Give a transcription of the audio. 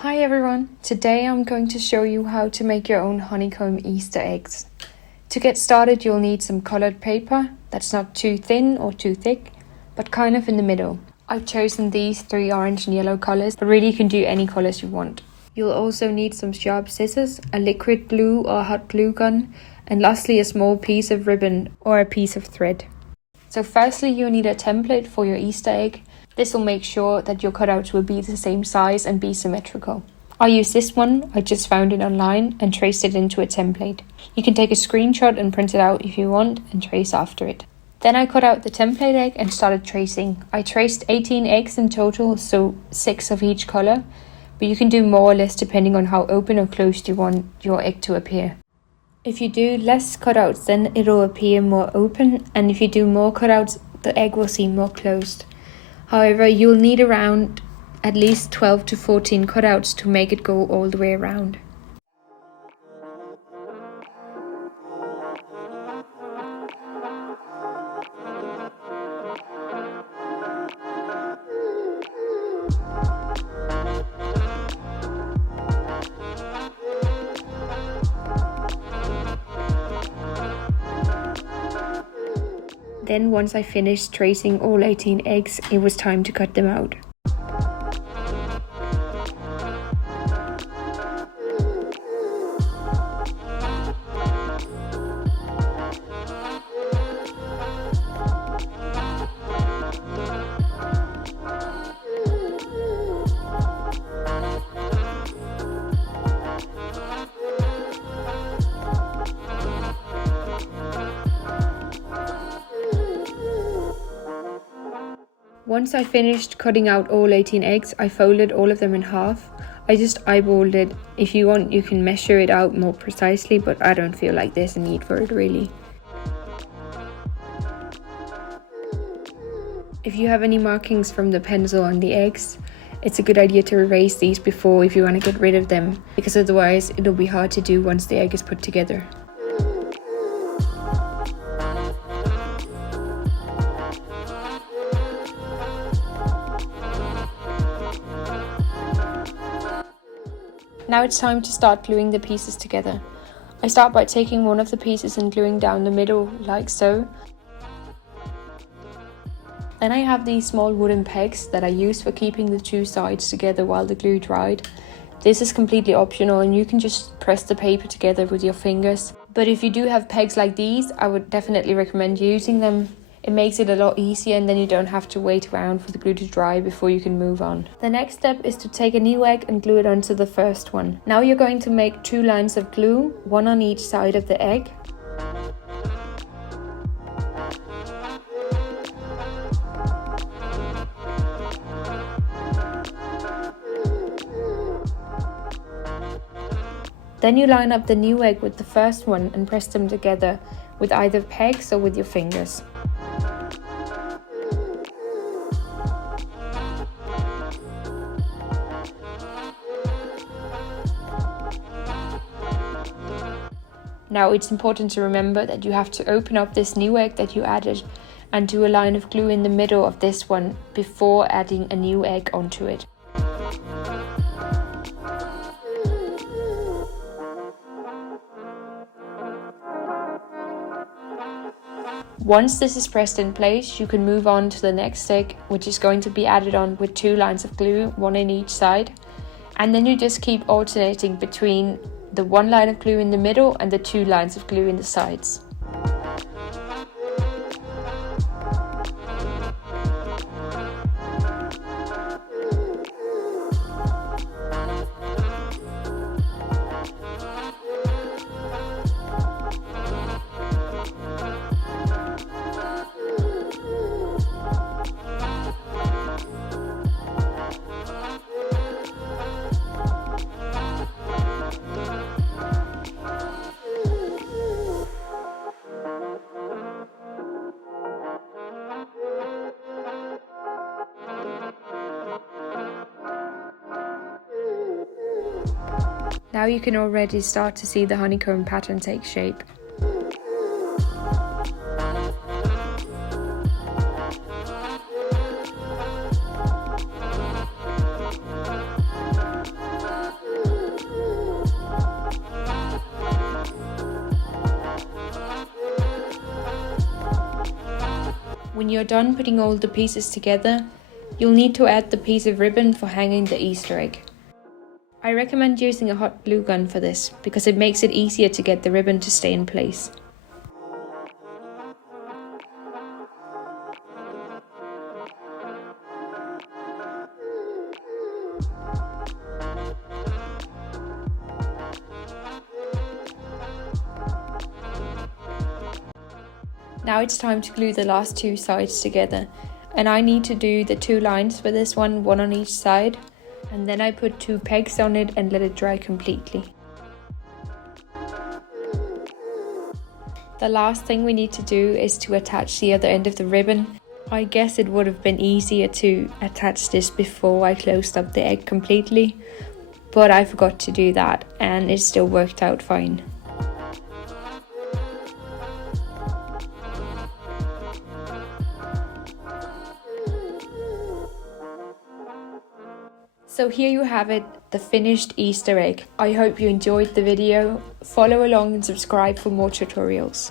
Hi everyone! Today I'm going to show you how to make your own honeycomb Easter eggs. To get started you'll need some colored paper that's not too thin or too thick, but kind of in the middle. I've chosen these 3 orange and yellow colors, but really you can do any colors you want. You'll also need some sharp scissors, a liquid glue or hot glue gun, and lastly a small piece of ribbon or a piece of thread. So firstly you'll need a template for your Easter egg. This will make sure that your cutouts will be the same size and be symmetrical. I use this one, I just found it online and traced it into a template. You can take a screenshot and print it out if you want and trace after it. Then I cut out the template egg and started tracing. I traced 18 eggs in total, so 6 of each color, but you can do more or less depending on how open or closed you want your egg to appear. If you do less cutouts, then it'll appear more open, and if you do more cutouts, the egg will seem more closed. However, you'll need around at least 12 to 14 cutouts to make it go all the way around. Then once I finished tracing all 18 eggs, it was time to cut them out. Once I finished cutting out all 18 eggs, I folded all of them in half. I just eyeballed it. If you want, you can measure it out more precisely, but I don't feel like there's a need for it really. If you have any markings from the pencil on the eggs, it's a good idea to erase these before if you want to get rid of them, because otherwise it'll be hard to do once the egg is put together. Now it's time to start gluing the pieces together. I start by taking one of the pieces and gluing down the middle, like so. Then I have these small wooden pegs that I use for keeping the 2 sides together while the glue dried. This is completely optional and you can just press the paper together with your fingers. But if you do have pegs like these, I would definitely recommend using them. It makes it a lot easier and then you don't have to wait around for the glue to dry before you can move on. The next step is to take a new egg and glue it onto the first one. Now you're going to make 2 lines of glue, one on each side of the egg. Then you line up the new egg with the first one and press them together with either pegs or with your fingers. Now it's important to remember that you have to open up this new egg that you added and do a line of glue in the middle of this one before adding a new egg onto it. Once this is pressed in place, you can move on to the next egg, which is going to be added on with 2 lines of glue, one in each side. And then you just keep alternating between the 1 line of glue in the middle and the 2 lines of glue in the sides. Now you can already start to see the honeycomb pattern take shape. When you're done putting all the pieces together, you'll need to add the piece of ribbon for hanging the Easter egg. I recommend using a hot glue gun for this, because it makes it easier to get the ribbon to stay in place. Now it's time to glue the last two sides together, and I need to do the 2 lines for this one on each side, and then I put 2 pegs on it and let it dry completely. The last thing we need to do is to attach the other end of the ribbon. I guess it would have been easier to attach this before I closed up the egg completely, but I forgot to do that and it still worked out fine. So here you have it, the finished Easter egg. I hope you enjoyed the video. Follow along and subscribe for more tutorials.